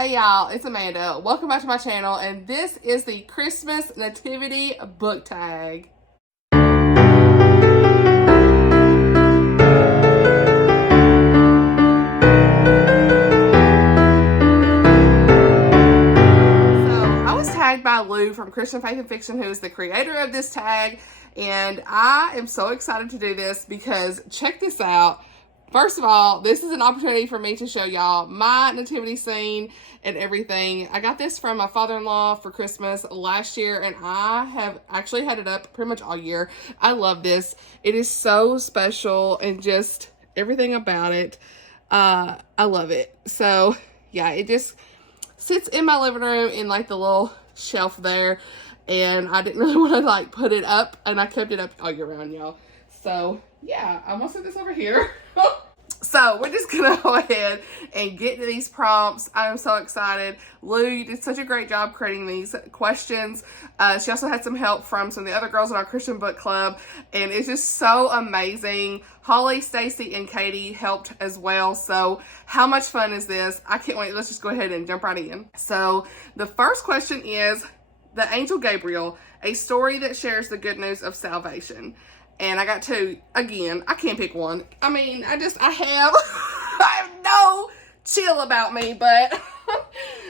Hey y'all, it's Amanda. Welcome back to my channel, and this is the Christmas Nativity book tag. So I was tagged by Lou from Christian Faith and Fiction, who is the creator of this tag, and I am so excited to do this because check this out. First of all, this is an opportunity for me to show y'all my nativity scene and everything. I got this from my father-in-law for Christmas last year, and I have actually had it up pretty much all year. I love this. It is so special, and just everything about it. I love it. So, yeah, it just sits in my living room in like the little shelf there, and I didn't really want to like put it up, and I kept it up all year round, y'all. So, yeah, I'm gonna set this over here. So we're just gonna go ahead and get to these prompts. I'm so excited. Lou, you did such a great job creating these questions. She also had some help from some of the other girls in our Christian book club, and it's just so amazing. Holly, Stacy, and Katie helped as well. So how much fun is this? I can't wait. Let's just go ahead and jump right in. So the first question is the Angel Gabriel, a story that shares the good news of salvation. And I got two. Again, I can't pick one. I mean, I have no chill about me, but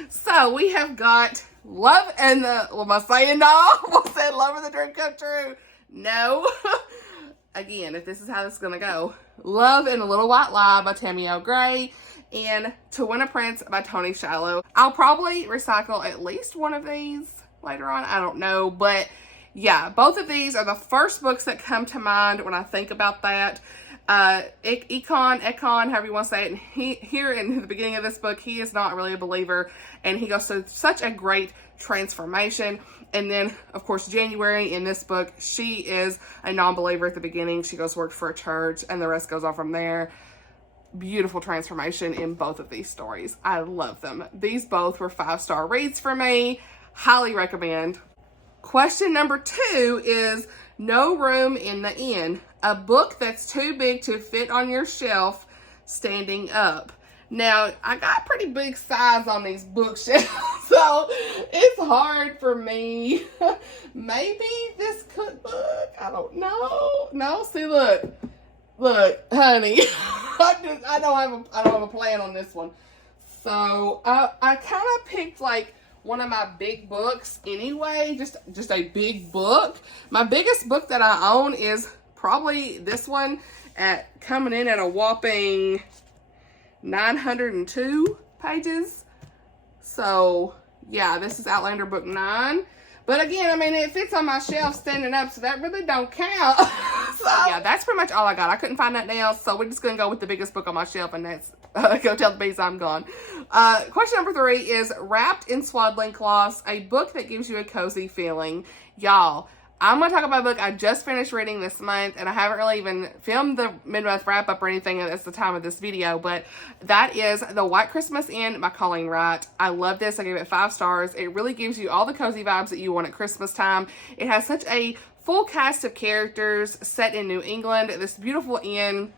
so we have got love and the, what am I saying, no? We'll say love and the dream come true. No. Again, if this is how this is going to go. Love and a Little White Lie by Tammy L. Gray, and To Win a Prince by Tony Shallow. I'll probably recycle at least one of these later on. I don't know, but yeah, both of these are the first books that come to mind when I think about that. Econ, however you want to say it, and here in the beginning of this book, he is not really a believer, and he goes through such a great transformation. And then, of course, January in this book, she is a non-believer at the beginning. She goes to work for a church, and the rest goes on from there. Beautiful transformation in both of these stories. I love them. These both were 5-star reads for me. Highly recommend. Question number 2 is No Room in the Inn, a book that's too big to fit on your shelf standing up. Now, I got pretty big size on these bookshelves, so it's hard for me. Maybe this cookbook, I don't know. No, see, look, honey, I don't have a plan on this one. So I kind of picked like one of my big books anyway, just a big book. My biggest book that I own is probably this one, coming in at a whopping 902 pages. So yeah, this is Outlander book 9. But again, I mean, it fits on my shelf standing up, so that really don't count. So yeah, that's pretty much all I got. I couldn't find nothing else, so we're just gonna go with the biggest book on my shelf, and that's Go Tell the Bees I'm Gone. Question number 3 is Wrapped in Swaddling Cloths, a book that gives you a cozy feeling. Y'all, I'm going to talk about a book I just finished reading this month, and I haven't really even filmed the mid-month wrap-up or anything at the time of this video, but that is The White Christmas Inn by Colleen Wright. I love this. I gave it 5 stars. It really gives you all the cozy vibes that you want at Christmas time. It has such a full cast of characters set in New England, this beautiful inn.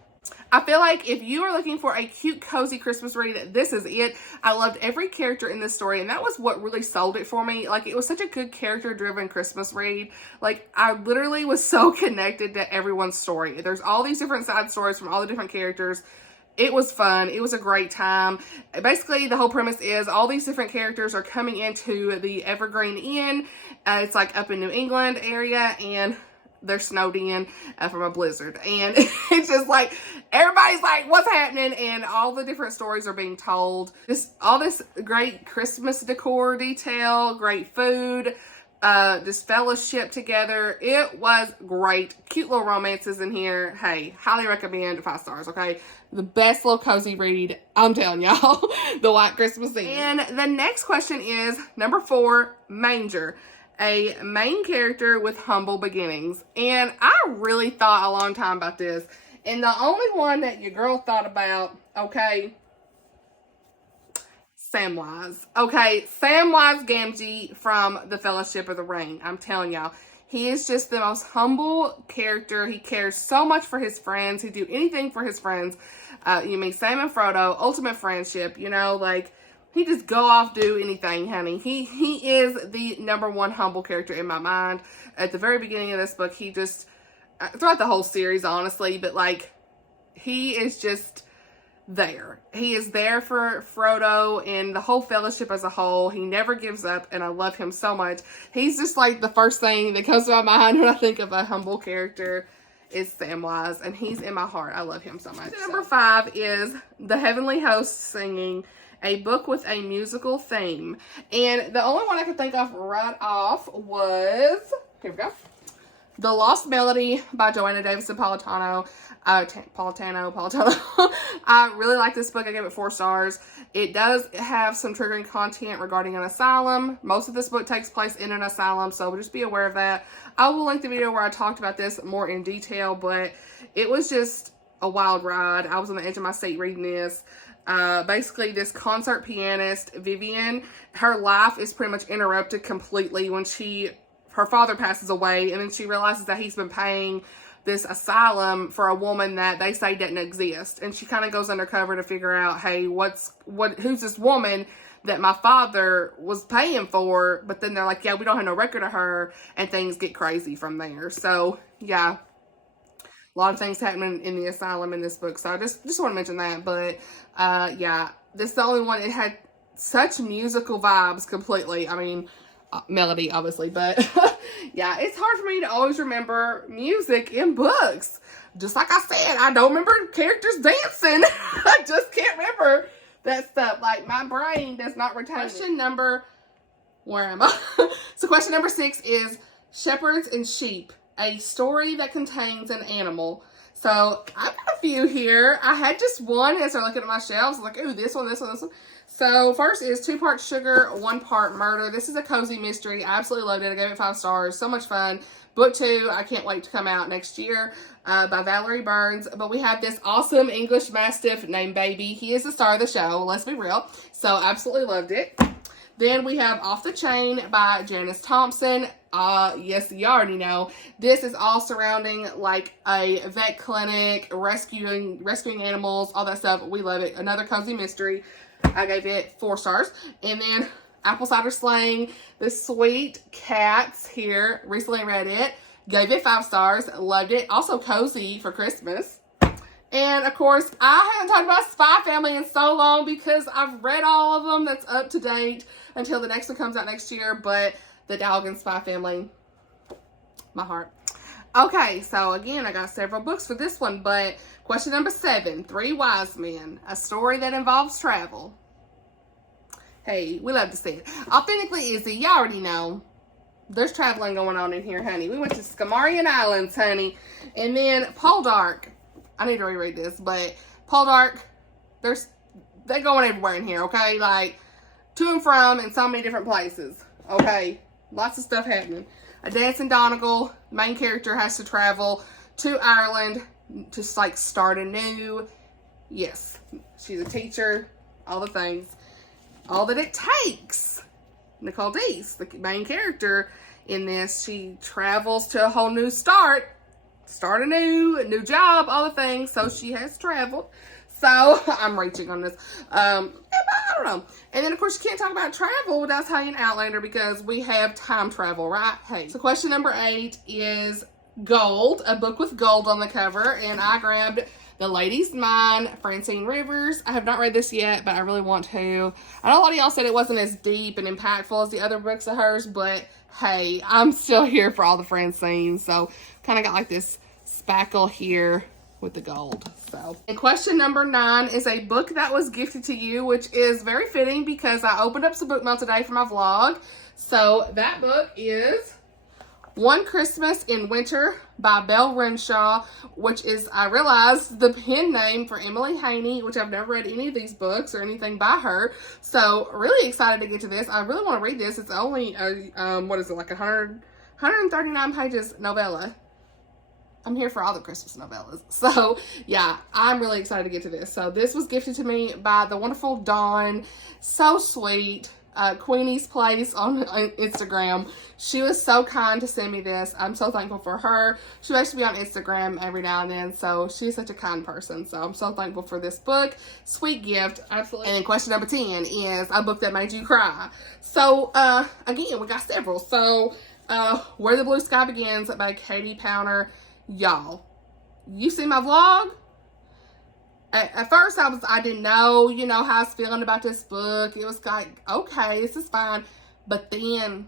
I feel like if you are looking for a cute, cozy Christmas read, this is it. I loved every character in this story, and that was what really sold it for me. Like, it was such a good character-driven Christmas read. Like, I literally was so connected to everyone's story. There's all these different side stories from all the different characters. It was fun. It was a great time. Basically, the whole premise is all these different characters are coming into the Evergreen Inn. It's like up in New England area, and they're snowed in from a blizzard, and it's just like everybody's like, what's happening? And all the different stories are being told. Just all this great Christmas decor detail, great food, just fellowship together. It was great. Cute little romances in here. Hey, highly recommend. 5 stars. Okay, the best little cozy read, I'm telling y'all. The White Christmas Inn. And the next question is number 4, Manger, a main character with humble beginnings. And I really thought a long time about this, and the only one that your girl thought about, okay, Samwise. Okay, Samwise Gamgee from The Fellowship of the Ring. I'm telling y'all, he is just the most humble character. He cares so much for his friends. He'd do anything for his friends. You mean Sam and Frodo, ultimate friendship, you know, like, he just go off, do anything, honey. He is the #1 humble character in my mind. At the very beginning of this book, he just, throughout the whole series, honestly, but like, he is just there. He is there for Frodo and the whole fellowship as a whole. He never gives up, and I love him so much. He's just like the first thing that comes to my mind when I think of a humble character is Samwise, and he's in my heart. I love him so much. Number 5 is The Heavenly Hosts Singing, a book with a musical theme. And the only one I could think of right off was, here we go, The Lost Melody by Joanna Davison Politano. I really like this book. I gave it 4 stars. It does have some triggering content regarding an asylum. Most of this book takes place in an asylum, so just be aware of that. I will link the video where I talked about this more in detail, but it was just a wild ride. I was on the edge of my seat reading this. Basically, this concert pianist, Vivian, her life is pretty much interrupted completely when her father passes away, and then she realizes that he's been paying this asylum for a woman that they say doesn't exist. And she kind of goes undercover to figure out, hey, who's this woman that my father was paying for? But then they're like, yeah, we don't have no record of her, and things get crazy from there. So, yeah. A lot of things happening in the asylum in this book. So I just want to mention that. But, yeah, this is the only one. It had such musical vibes completely. I mean, melody, obviously. But, yeah, it's hard for me to always remember music in books. Just like I said, I don't remember characters dancing. I just can't remember that stuff. Like, my brain does not retain it. Where am I? So question number 6 is Shepherds and Sheep, a story that contains an animal. So I've got a few here. I had just one as I'm looking at my shelves. I'm like, ooh, this one, this one, this one. So first is 2 parts sugar, 1 part murder. This is a cozy mystery. I absolutely loved it. I gave it 5 stars. So much fun. Book 2, I can't wait to come out next year, by Valerie Burns. But we have this awesome English Mastiff named Baby. He is the star of the show, let's be real. So absolutely loved it. Then we have Off the Chain by Janice Thompson. Yes, you already know. This is all surrounding like a vet clinic, rescuing animals, all that stuff. We love it. Another cozy mystery. I gave it 4 stars. And then Apple Cider Slang, The Sweet Cats here. Recently read it. Gave it 5 stars. Loved it. Also cozy for Christmas. And, of course, I haven't talked about Spy Family in so long because I've read all of them. That's up to date until the next one comes out next year. But the Dog and Spy Family, my heart. Okay, so, again, I got several books for this one. But question number 7, 3 Wise Men, a story that involves travel. Hey, we love to see it. Authentically Izzy, you already know. There's traveling going on in here, honey. We went to Skamarian Islands, honey. And then Paul Dark. I need to reread this, but Paul Dark, they're going everywhere in here, okay? Like, to and from in so many different places, okay? Lots of stuff happening. A dancing Donegal, main character has to travel to Ireland to, like, start anew. Yes, she's a teacher, all the things. All that it takes. Nicole Deese, the main character in this, she travels to a whole new start anew, a new job, all the things. So she has traveled. So I'm reaching on this. I don't know. And then of course you can't talk about travel without saying Outlander because we have time travel, right? Hey. So question number 8 is Gold, a book with gold on the cover, and I grabbed The Lady's Mind, Francine Rivers. I have not read this yet, but I really want to. I know a lot of y'all said it wasn't as deep and impactful as the other books of hers, but hey, I'm still here for all the Francine. So kind of got like this spackle here with the gold. So, and question number 9 is a book that was gifted to you, which is very fitting because I opened up some book mail today for my vlog. So that book is One Christmas in Winter by Belle Renshaw, which is, I realized, the pen name for Emily Haney, which I've never read any of these books or anything by her. So really excited to get to this. I really want to read this. It's only what is it, like 139 pages novella. I'm here for all the Christmas novellas. So, yeah, I'm really excited to get to this. So, this was gifted to me by the wonderful Dawn. So sweet. Queenie's Place on Instagram. She was so kind to send me this. I'm so thankful for her. She likes to be on Instagram every now and then, so she's such a kind person. So I'm so thankful for this book. Sweet gift, absolutely. And then question number 10 is a book that made you cry. So again, we got several. So Where the Blue Sky Begins by Katie Powner. Y'all, you see my vlog? At first, I didn't know, how I was feeling about this book. It was like, okay, this is fine. But then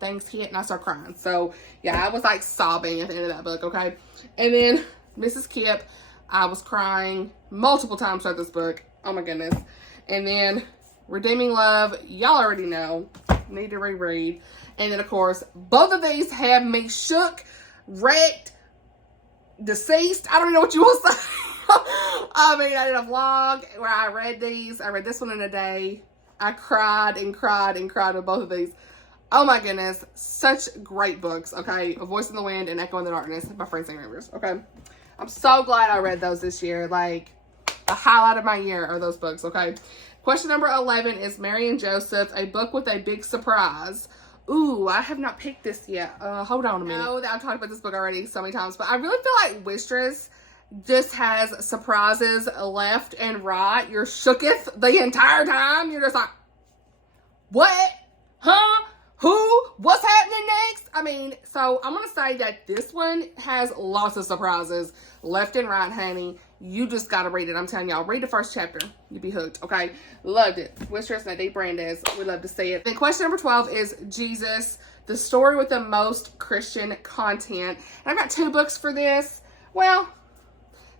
things hit and I started crying. So, yeah, I was like sobbing at the end of that book, okay? And then Mrs. Kip, I was crying multiple times throughout this book. Oh, my goodness. And then Redeeming Love, y'all already know. Need to reread. And then, of course, both of these have me shook, wrecked, deceased. I don't even know what you want to say. I mean, I did a vlog where I read these. I read this one in a day. I cried and cried and cried with both of these. Oh my goodness. Such great books, okay? A Voice in the Wind and Echo in the Darkness by Frankincense Rivers, okay? I'm so glad I read those this year. Like, the highlight of my year are those books, okay? Question number 11 is Mary and Joseph, a book with a big surprise. Ooh, I have not picked this yet. Hold on a minute. I know that I've talked about this book already so many times, but I really feel like Wistress just has surprises left and right. You're shooketh the entire time. You're just like, what? Huh? Who? What's happening next? I mean, so I'm going to say that this one has lots of surprises left and right, honey. You just got to read it. I'm telling y'all, read the first chapter. You'll be hooked, okay? Loved it. Wistress and Nadine Brandes. We love to see it. Then question number 12 is Jesus, the story with the most Christian content. And I've got 2 books for this. Well,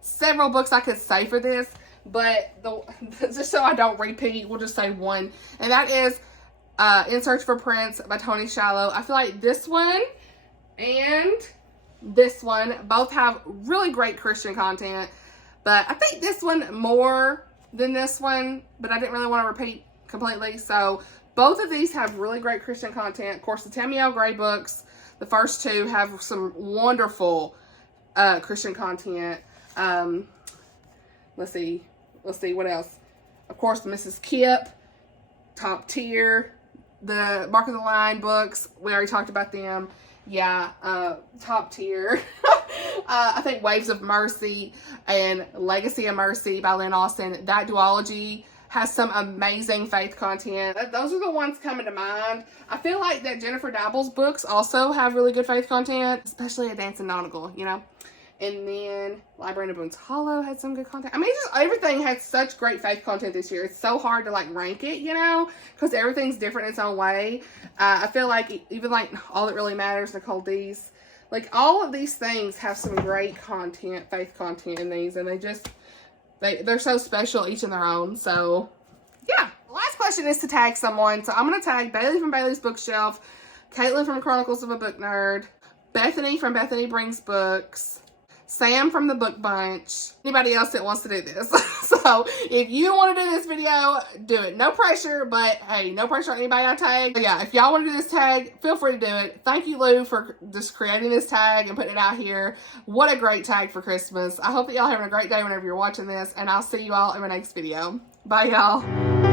several books I could say for this, but just so I don't repeat, we'll just say one. And that is In Search for Prince by Tony Shallow. I feel like this one and this one both have really great Christian content, but I think this one more than this one, but I didn't really want to repeat completely. So both of these have really great Christian content. Of course, the Tammy L. Gray books, the first 2 have some wonderful Christian content. Let's see what else. Of course, Mrs. Kip, top tier. The Mark of the Line books, we already talked about them. Yeah, top tier. I think Waves of Mercy and Legacy of Mercy by Lynn Austin. That duology has some amazing faith content. Those are the ones coming to mind. I feel like that Jennifer Dabble's books also have really good faith content, especially A Dancing Nautical, And then Library of Boone's Hollow had some good content. I mean, just everything had such great faith content this year. It's so hard to rank it, because everything's different in its own way. I feel like even All That Really Matters, Nicole D's, all of these things have some great content, faith content in these, and they're so special each in their own. So yeah. The last question is to tag someone. So I'm going to tag Bailey from Bailey's Bookshelf, Caitlin from Chronicles of a Book Nerd, Bethany from Bethany Brings Books, Sam from the Book Bunch, anybody else that wants to do this. So if you want to do this video, do it. No pressure, but hey, no pressure on anybody I tag. But yeah, if y'all want to do this tag, feel free to do it. Thank you, Lou, for just creating this tag and putting it out here. What a great tag for Christmas. I hope that y'all having a great day whenever you're watching this, and I'll see you all in my next video. Bye, y'all.